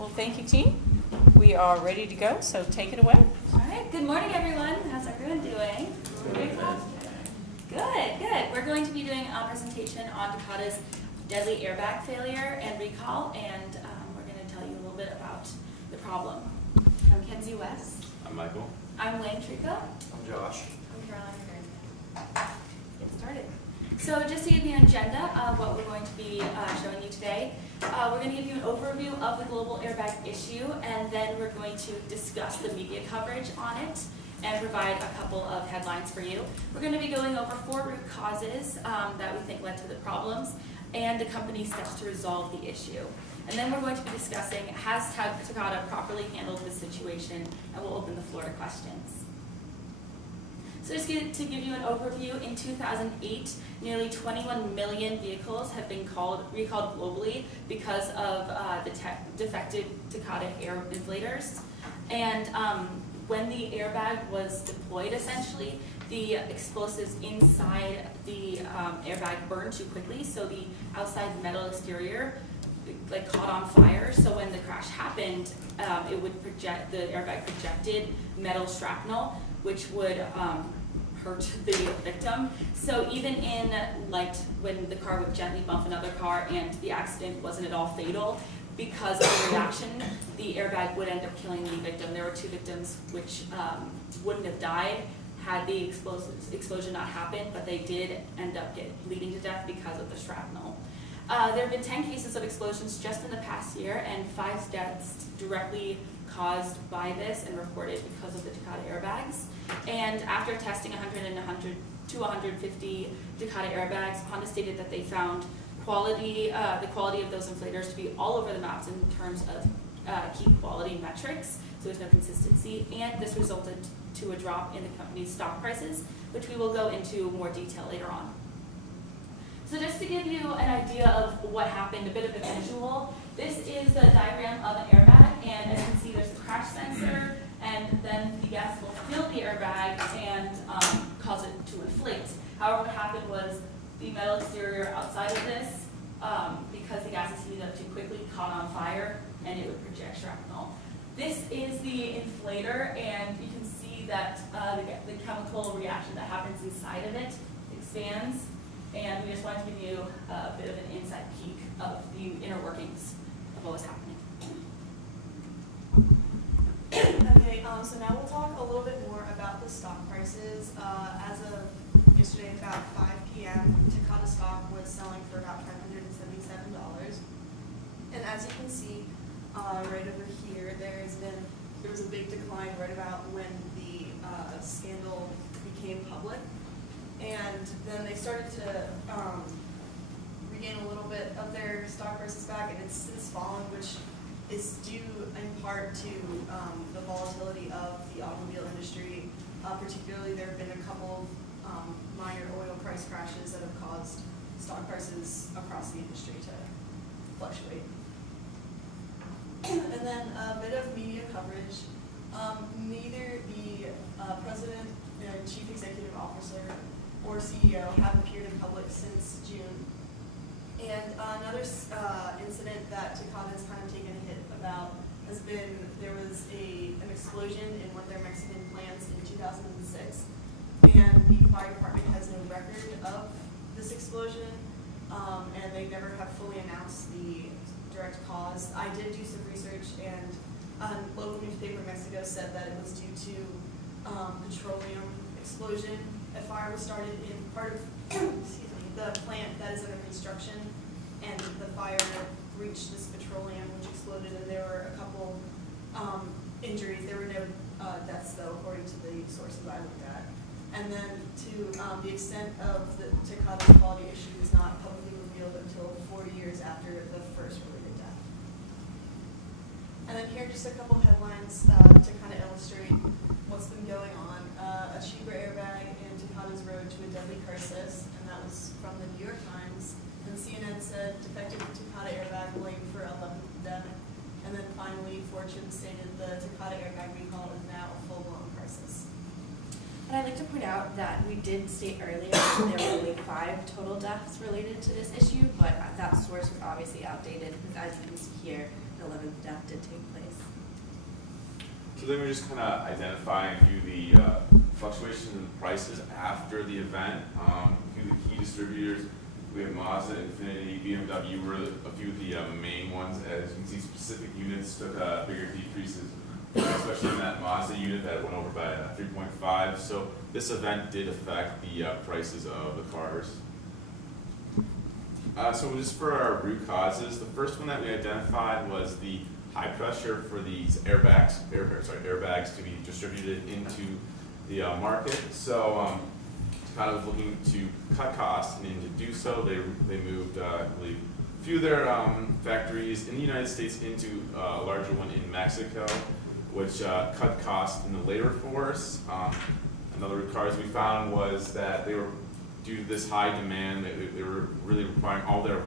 Well, thank you, team. We are ready to go, so take it away. All right. Good morning, everyone. How's everyone doing? Good. We're going to be doing a presentation on Takata's deadly airbag failure and recall, and we're going to tell you a little bit about the problem. I'm Kenzie West. I'm Michael. I'm Wayne Trico. I'm Josh. I'm Caroline Kern. Get started. So just to give you an agenda of what we're going to be showing you today, we're going to give you an overview of the global airbag issue, and then we're going to discuss the media coverage on it and provide a couple of headlines for you. We're going to be going over 4 root causes that we think led to the problems and the company's steps to resolve the issue. And then we're going to be discussing, has Takata properly handled this situation, and we'll open the floor to questions. So just to give you an overview, in 2008, nearly 21 million vehicles have been recalled globally because of the defective Takata air inflators. And when the airbag was deployed, essentially, the explosives inside the airbag burned too quickly, so the outside metal exterior caught on fire. So when the crash happened, it would project, the airbag projected metal shrapnel, which would hurt the victim. So even in when the car would gently bump another car and the accident wasn't at all fatal, because of the reaction, the airbag would end up killing the victim. There were 2 victims which wouldn't have died had the explosion not happened, but they did end up bleeding to death because of the shrapnel. There have been 10 cases of explosions just in the past year, and 5 deaths directly caused by this and reported because of the Takata airbags. And after testing 100 to 150 Takata airbags, Honda stated that they found the quality of those inflators to be all over the maps in terms of key quality metrics, so there's no consistency, and this resulted to a drop in the company's stock prices, which we will go into more detail later on. So just to give you an idea of what happened, a bit of a visual, this is the diagram of an airbag, and as you can see there's a crash sensor, and then the gas will fill the airbag and cause it to inflate. However, what happened was the metal exterior outside of this, because the gas is heated up too quickly, caught on fire, and it would project shrapnel. This is the inflator, and you can see that the chemical reaction that happens inside of it expands. And we just wanted to give you a bit of an inside peek of the inner workings of what was happening. Okay, so now we'll talk a little bit more about the stock prices. As of yesterday, about 5 p.m., Takata stock was selling for about $577. And as you can see, right over here, there was a big decline right about when the scandal became public. And then they started to regain a little bit of their stock prices back, and it's since fallen, which is due in part to the volatility of the automobile industry. Particularly, there have been a couple of minor oil price crashes that have caused stock prices across the industry to fluctuate. And then a bit of media coverage. Neither the president, chief executive officer, or CEO have appeared in public since June. And another incident that Takata has kind of taken a hit about has been, there was an explosion in one of their Mexican plants in 2006, and the fire department has no record of this explosion, and they never have fully announced the direct cause. I did do some research, and a local newspaper in Mexico said that it was due to petroleum explosion. A fire was started in part of the plant that is under construction, and the fire reached this petroleum, which exploded, and there were a couple injuries. There were no deaths, though, according to the sources I looked at. And then to the extent of the Takata's quality issue is not publicly revealed until 4 years after the first related death. And then here are just a couple headlines to kind of illustrate what's been going on. A cheaper airbag in Takata's road to a deadly crisis, and that was from the New York Times. And CNN said defective Takata airbag blamed for 11th pandemic. And then finally, Fortune stated the Takata airbag recall is now a full-blown crisis. And I'd like to point out that we did state earlier that there were only 5 total deaths related to this issue, but that source was obviously outdated because, as you can see here, the 11th death did take place. So then we're just kind of identifying a few of the fluctuations in prices after the event. A few of the key distributors, we have Mazda, Infiniti, BMW were a few of the main ones. As you can see, specific units took bigger decreases, especially in that Mazda unit that went over by 3.5. So this event did affect the prices of the cars. So just for our root causes, the first one that we identified was the high pressure for these airbags to be distributed into the market. So kind of looking to cut costs, and to do so, they moved, I believe, a few of their factories in the United States into a larger one in Mexico, which cut costs in the labor force. Another root cause we found was that they were, due to this high demand, they were really requiring all their